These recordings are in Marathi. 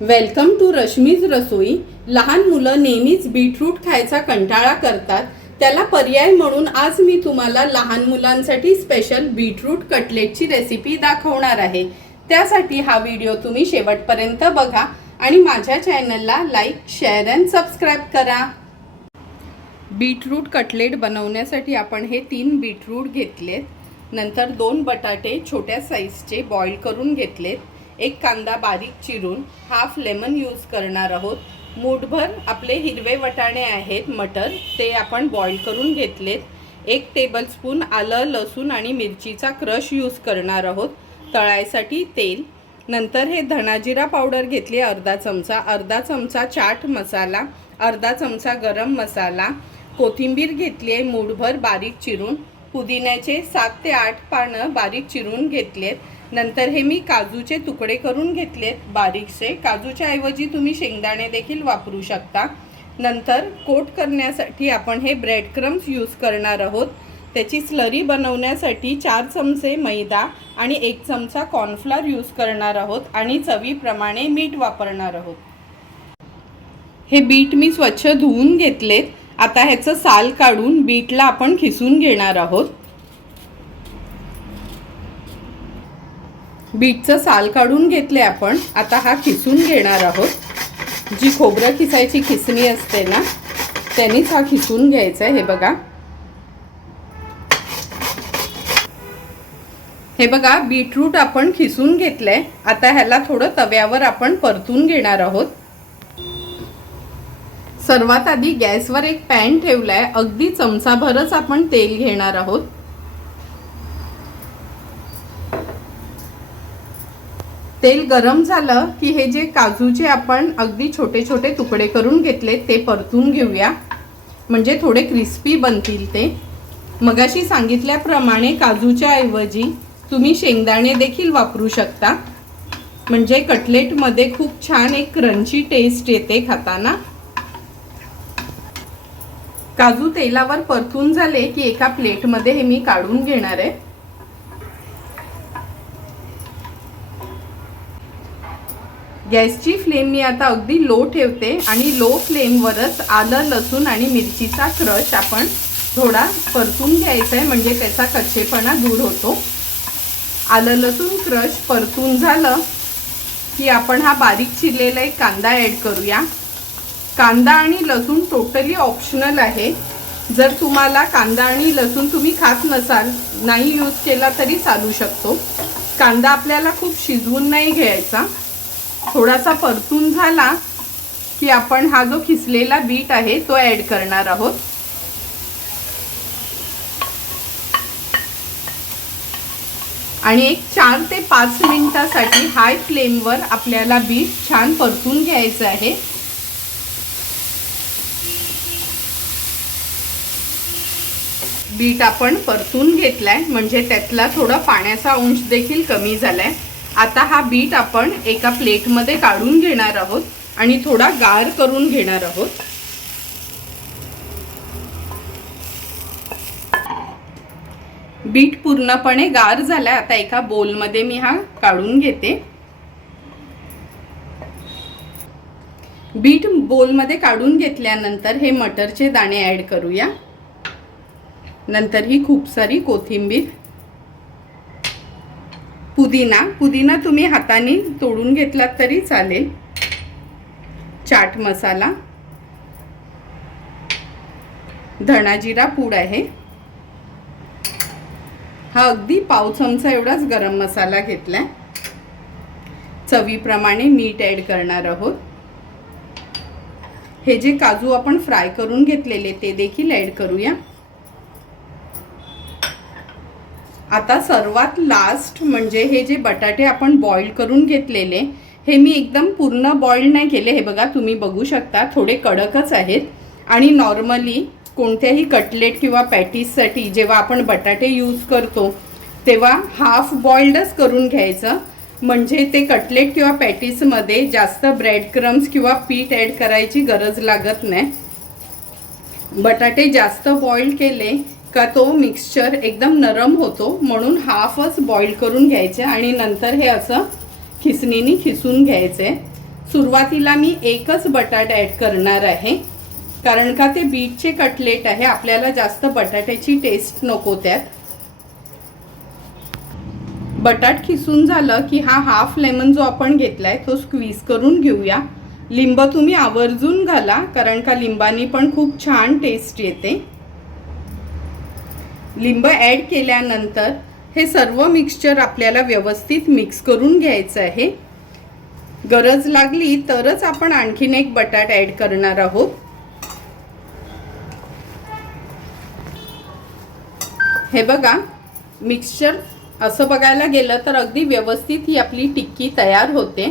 वेलकम टू रश्मीज रसोई. लहान मुलं नेहमीच बीटरूट खायचा कंटाळा करतात. त्याला पर्याय म्हणून आज मी तुम्हाला लहान मुलांसाठी स्पेशल बीटरूट कटलेटची रेसिपी दाखवणार आहे. त्यासाठी हा व्हिडिओ तुम्ही शेवटपर्यंत बघा आणि माझ्या चॅनलला लाईक शेअर अँड सबस्क्राईब करा. बीटरूट कटलेट बनवण्यासाठी आपण हे तीन बीटरूट घेतलेत. नंतर दोन बटाटे छोट्या साईजचे बॉईल करून घेतलेत. एक कांदा बारीक चिरून हाफ लेमन यूज करणार आहोत. मूठभर आपले हिरवे वटाणे आहेत मटर ते आपण बॉईल करून घेतलेत. एक टेबलस्पून आलं लसूण आणि मिरचीचा क्रश यूज करणार आहोत. तळायसाठी तेल. नंतर हे धणाजिरा पावडर घेतली अर्धा चमचा. अर्धा चमचा चाट मसाला. अर्धा चमचा गरम मसाला. कोथिंबीर घेतली आहे मूठभर बारीक चिरून. पुदिन्याचे सात ते आठ पानं बारीक चिरून घेतलेत. नंतर हे मी काजूचे तुकडे करून घेतलेत बारीकसे. काजूच्या ऐवजी तुम्ही शेंगदाणे देखील वापरू शकता. नंतर कोट करण्यासाठी आपण हे ब्रेड क्रम्स यूज करणार आहोत. त्याची स्लरी बनवण्यासाठी चार चमचे मैदा आणि एक चमचा कॉर्नफ्लॉर यूज करणार आहोत आणि चवीप्रमाणे मीठ वापरणार आहोत. हे बीट मी स्वच्छ धुवून घेतलेत. आता ह्याचं साल काढून बीटला आपण खिसून घेणार आहोत. बीटचं साल काढून घेतले आपण. आता हा खिसून घेणार आहोत. जी खोबरं खिसायची खिसणी असते ना त्यांनीच हा खिसून घ्यायचा आहे. हे बघा. हे बघा बीटरूट आपण खिसून घेतलंय. आता ह्याला थोडं तव्यावर आपण परतून घेणार आहोत. सर्वात आधी गॅसवर एक पॅन ठेवलाय. अगदी चमचाभरच आपण तेल घेणार आहोत. तेल गरम झालं की हे जे काजूचे आपण अगदी छोटे छोटे तुकडे करून घेतले ते परतून घेऊया. म्हणजे थोडे क्रिस्पी बनतील ते. मगाशी सांगितल्याप्रमाणे काजूच्या ऐवजी तुम्ही शेंगदाणे देखील वापरू शकता. म्हणजे कटलेटमध्ये खूप छान एक क्रंची टेस्ट येते खाताना. काजू तेलावर परतून झाले की एका प्लेटमध्ये हे मी काढून घेणार आहे. गॅसची फ्लेम मी आता अगदी लो ठेवते आणि लो फ्लेमवरच आलं लसूण आणि मिरचीचा क्रश आपण थोडा परतून घ्यायचा आहे म्हणजे त्याचा कच्चेपणा दूर होतो. आलं लसूण क्रश परतून झालं की आपण हा बारीक चिरलेला एक कांदा ॲड करूया. कांदा आणि लसूण टोटली ऑप्शनल आहे. जर तुम्हाला कांदा आणि लसूण तुम्ही खात नसाल नाही यूज केला तरी चालू शकतो. कांदा आपल्याला खूप शिजवून नाही घ्यायचा. थोडासा परतून झाला की आपण हा जो खिसलेला बीट आहे तो ॲड करणार आहोत. आणि एक चार ते पाच मिनिटासाठी हाय फ्लेमवर आपल्याला बीट छान परतून घ्यायचं आहे. बीट आपण परतून घेतलाय म्हणजे त्यातला थोडा पाण्याचा अंश देखील कमी झालाय. आता हा बीट आपण एका प्लेटमध्ये काढून घेणार आहोत आणि थोडा गार करून घेणार आहोत. बीट पूर्णपणे गार झालाय. आता एका बोलमध्ये मी हा काढून घेते. बीट बोलमध्ये काढून घेतल्यानंतर हे मटरचे दाणे ॲड करूया. नंतर ही खूप सारी कोथिंबीर. पुदिना. पुदिना तुम्ही हाताने तोडून घेतलात तरी चालेल. चाट मसाला. धणाजिरा पूड आहे. हा अगदी पाव चमचा एवढाच गरम मसाला घेतलाय. चवीप्रमाणे मीठ ॲड करणार आहोत. हे जे काजू आपण फ्राय करून घेतलेले ते देखील ॲड करूया. आता सर्वात लास्ट म्हणजे हे जे बटाटे आपण बॉईल करून घेतलेले हे मी एकदम पूर्ण बॉईल नाही केले. हे बघा तुम्ही बघू शकता थोडे कडकच आहेत. आणि नॉर्मली कोणत्याही कटलेट किंवा पॅटीससाठी जेव्हा आपण बटाटे यूज करतो तेव्हा हाफ बॉइल्डच करून घ्यायचं. म्हणजे ते कटलेट किंवा पॅटीसमध्ये जास्त ब्रेड क्रम्स किंवा पीठ ॲड करायची गरज लागत नाही. बटाटे जास्त बॉईल केले का तो मिक्सचर एकदम नरम होतो म्हणून हाफच बॉईल करून घ्यायचे आणि नंतर हे असं खिसणीने खिसून घ्यायचे. सुरुवातीला मी एकच बटाट ॲड करणार आहे. कारण का ते बीटचे कटलेट आहे आपल्याला जास्त बटाट्याची टेस्ट नको त्यात. बटाट खिसून झालं की हा हाफ लेमन जो आपण घेतला आहे तो स्क्वीज करून घेऊया. लिंब तुम्ही आवर्जून घाला कारण का लिंबानी पण खूप छान टेस्ट येते. लिंब ॲड केल्यानंतर हे सर्व मिक्सचर आपल्याला व्यवस्थित मिक्स करून घ्यायचं आहे. गरज लागली तरच आपण आणखीन एक बटाट ॲड करणार आहोत. हे बघा मिक्सचर असं बघायला गेलं तर अगदी व्यवस्थित ही आपली टिक्की तयार होते.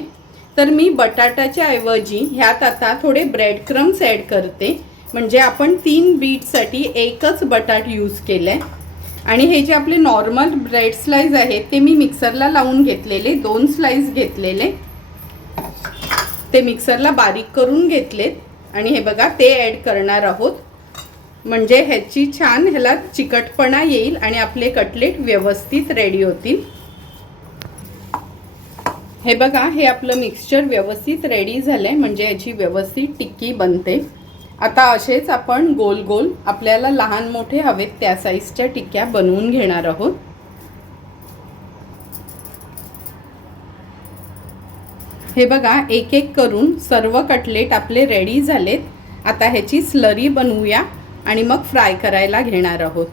तर मी बटाट्याच्या ऐवजी ह्यात आता थोडे ब्रेड क्रम्स ॲड करते. म्हणजे आपण तीन बीटसाठी एकच बटाट यूज केलं आहे आणि हे जे आपले नॉर्मल ब्रेड स्लाईज आहेत ते मी मिक्सरला लावून घेतलेले दोन स्लाईज घेतलेले. ते मिक्सरला बारीक करून घेतलेत. आणि हे बघा ते ॲड करणार आहोत. म्हणजे ह्याची छान ह्याला चिकटपणा येईल आणि आपले कटलेट व्यवस्थित रेडी होतील. हे बघा हे आपलं मिक्सचर व्यवस्थित रेडी झालं आहे म्हणजे ह्याची व्यवस्थित टिक्की बनते. आता असेच आपण गोल गोल आपल्याला लहान मोठे हवेत त्या साईजच्या टिक्क्या बनवून घेणार आहोत. हे बघा एक एक करून सर्व कटलेट आपले रेडी झालेत. आता ह्याची स्लरी बनवूया आणि मग फ्राय करायला घेणार आहोत.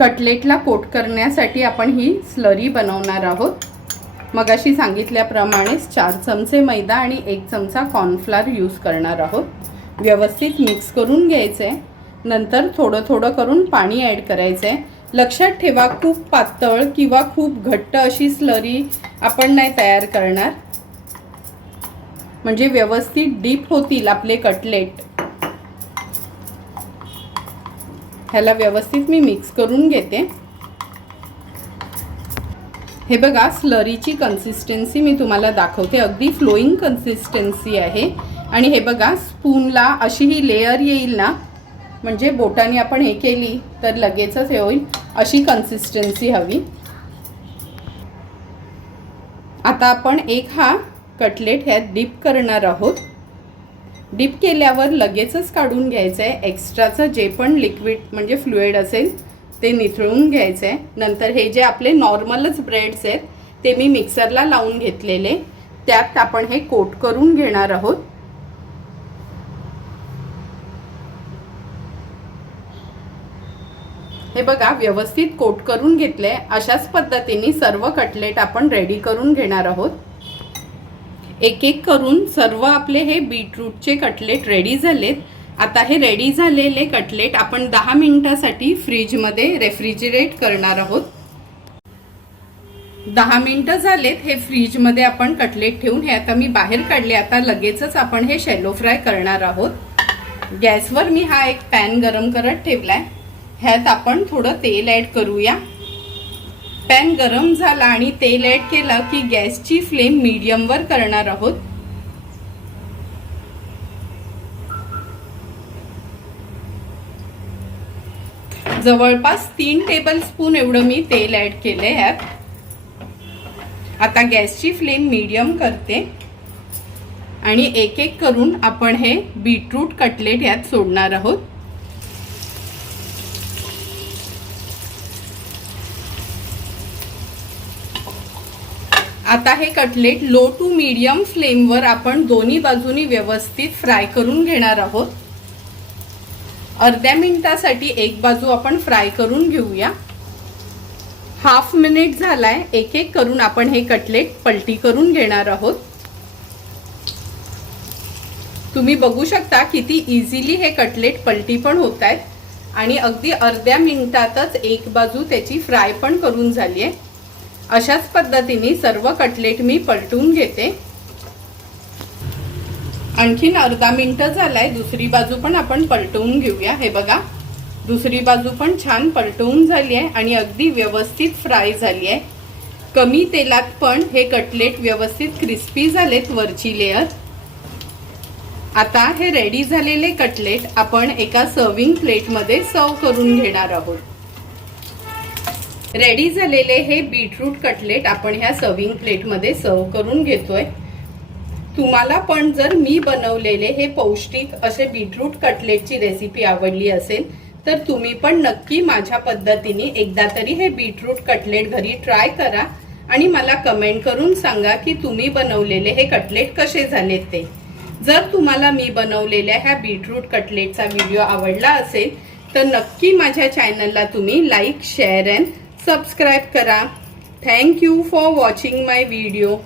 कटलेटला कोट करण्यासाठी आपण ही स्लरी बनवणार आहोत. मगाशी सांगितल्याप्रमाणेच चार चमचे मैदा आणि एक चमचा कॉर्नफ्लार यूज करणार आहोत. व्यवस्थित मिक्स करून घ्यायचे. नंतर थोडं थोडं करून पाणी ॲड करायचं. आहे लक्षात ठेवा खूप पातळ किंवा खूप घट्ट अशी स्लरी आपण नाही तयार करणार. म्हणजे व्यवस्थित डीप होतील आपले कटलेट ह्याला व्यवस्थित मी मिक्स करून घेते. हे बघा स्लरीची कन्सिस्टन्सी मी तुम्हाला दाखवते. अगदी फ्लोईंग कन्सिस्टन्सी आहे. आणि हे बघा स्पूनला अशी ही लेअर येईल ना म्हणजे बोटाने आपण हे केली तर लगेचच हे होईल. अशी कन्सिस्टन्सी हवी. आता आपण एक हा कटलेट ह्यात डीप करणार आहोत. डीप केल्यावर लगेचच काढून घ्यायचं आहे एक्स्ट्राचं जे पण लिक्विड म्हणजे फ्लुएड असेल ते निथळून घ्यायचं. आहे नंतर हे जे आपले नॉर्मलच ब्रेड्स आहेत ते मी मिक्सरला लावून घेतलेले. त्यात आपण हे कोट करून घेणार आहोत. हे बघा व्यवस्थित कोट करून घेतले. अशाच पद्धतीने सर्व कटलेट आपण रेडी करून घेणार आहोत. एक एक करून सर्व आपले हे बीटरूटचे कटलेट रेडी झालेत. आता हे रेडी झालेले कटलेट आपण दहा मिनटासाठी फ्रीजमध्ये रेफ्रिजरेट करणार आहोत. दहा मिनटं झालेत हे फ्रीजमध्ये आपण कटलेट ठेवून हे आता मी बाहेर काढले आता लगेचच आपण हे शेलो फ्राय करणार आहोत. गॅसवर मी हा एक पॅन गरम करत ठेवलाय. ह्यात आपण थोडं तेल ॲड करूया. पॅन गरम झाला आणि तेल ॲड केलं की गॅसची फ्लेम मीडियमवर करणार आहोत. जवळपास तीन टेबल स्पून एवढं मी तेल ॲड केलं ह्यात. आता गॅसची फ्लेम मीडियम करते. आणि एक एक करून आपण हे बीटरूट कटलेट ह्यात सोडणार आहोत. आता हे कटलेट लो टू मीडियम फ्लेमवर आपण दोन्ही बाजूनी व्यवस्थित फ्राय करून घेणार आहोत. अर्ध्या मिनिटासाठी एक बाजू आपण फ्राय करून घेऊया. हाफ मिनिट झालाय एक एक करून आपण हे कटलेट पलटी करून घेणार आहोत. तुम्ही बघू शकता किती इझिली हे कटलेट पलटी पण होत आहेत आणि अगदी अर्ध्या मिनिटातच एक बाजू त्याची फ्राय पण करून झाली आहे अशाच पद्धतीने सर्व कटलेट मी पलटून घेते. आणखीन अर्धा मिनिट झालाय दुसरी बाजू पण आपण पलटवून घेऊया. हे बघा दुसरी बाजू पण छान पलटवून झाली आहे आणि अगदी व्यवस्थित फ्राय झाली आहे. कमी तेलात पण हे कटलेट व्यवस्थित क्रिस्पी झालेत वरची लेअर आता हे रेडी झालेले कटलेट आपण एका सर्विंग प्लेटमध्ये सर्व करून घेणार आहोत. रेडी झालेले हे बीटरूट कटलेट आपण ह्या सर्विंग प्लेटमध्ये सर्व करून घेतोय. तुम्हाला पण जर मी बनवलेले हे पौष्टिक असे बीटरूट कटलेटची रेसिपी आवडली असेल तर तुम्ही पण नक्की माझ्या पद्धतीने एकदा तरी हे बीटरूट कटलेट घरी ट्राय करा आणि मला कमेंट करून सांगा की तुम्ही बनवलेले हे कटलेट कसे झालेत ते. जर तुम्हाला मी बनवलेल्या ह्या बीटरूट कटलेटचा व्हिडिओ आवडला असेल तर नक्की माझ्या चॅनलला तुम्ही लाईक शेअर अँड सबस्क्राईब करा. Thank you for watching my video